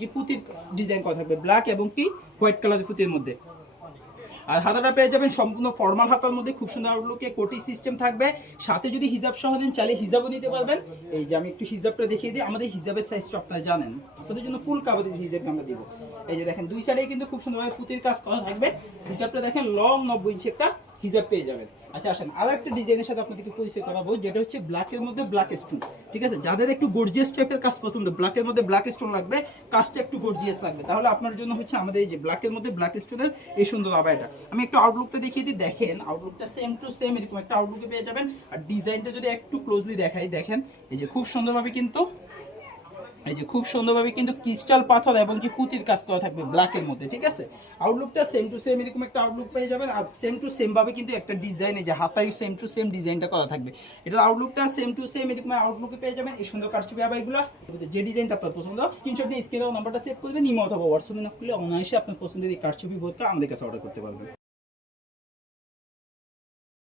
কি পুঁতির ডিজাইন করা থাকবে ব্ল্যাক এবং কি হোয়াইট কালারের পুঁতির মধ্যে। আর হাতাটা পেয়ে যাবেন সম্পূর্ণ ফর্মাল হাতার মধ্যে, খুব সুন্দর আউটলুকে কোটি সিস্টেম থাকবে। সাথে যদি হিজাব সহ দেন চাইলে হিজাবও দিতে পারবেন। এই যে আমি একটু হিজাবটা দেখিয়ে দিই, আমাদের হিজাবের সাইজটা আপনারা জানেন। তাদের জন্য ফুল কাভারেজ হিজাব আমরা দিব। এই যে দেখেন, দুই সাইডে কিন্তু খুব সুন্দরভাবে পুঁতির কাজ করা থাকবে। হিজাবটা দেখেন লং নব্বই ইঞ্চি একটা হিজাব পেয়ে যাবেন। আচ্ছা আসেন, আরও একটা ডিজাইনের সাথে আপনাদেরকে পরিচয় করাবো, যেটা হচ্ছে ব্ল্যাকের মধ্যে ব্ল্যাক স্টোন ঠিক আছে? যাদের একটু গর্জিয়াস টাইপের কাজ পছন্দ ব্ল্যাকের মধ্যে ব্ল্যাক স্টোন লাগবে, কাজটা একটু গর্জিয়াস লাগবে। তাহলে আপনার জন্য হচ্ছে আমাদের এই যে ব্ল্যাকের মধ্যে ব্ল্যাক স্টোনের এই সুন্দর আবাইটা আমি একটু আউটলুকটা দেখিয়ে দিই, দেখেন আউটলুকটা সেম টু সেম এরকম একটা আউটলুকে পেয়ে যাবেন। আর ডিজাইনটা যদি একটু ক্লোজলি দেখাই, দেখেন, এই যে খুব সুন্দরভাবে কিন্তু এই যে খুব সুন্দরভাবে কিন্তু ক্রিস্টাল পাথর এবং কি পুঁতির কাজ করা থাকবে ব্ল্যাকের মধ্যে, ঠিক আছে? আউটলুকটা সেম টু সেম এরকম একটা আউটলুক পেয়ে যাবেন। আর সেম টু সেম ভাবে কিন্তু একটা ডিজাইন এই যে হাতায় সেম টু সেম ডিজাইনটা করা থাকবে। এটার আউটলুকটা সেম টু সেম এরকম আউটলুকে পেয়ে যাবেন। এই সুন্দর কারচুপি আবাইগুলো যে ডিজাইনটা আপনার পছন্দ স্ক্রিনশট নিয়ে স্ক্রিনে নাম্বারটা সেভ করবেন ইমো অথবা হোয়াটসঅ্যাপে না করলে অনায়াসে আপনার পছন্দের এই কারচুপি বোধটা আমাদের কাছে অর্ডার করতে পারবেন।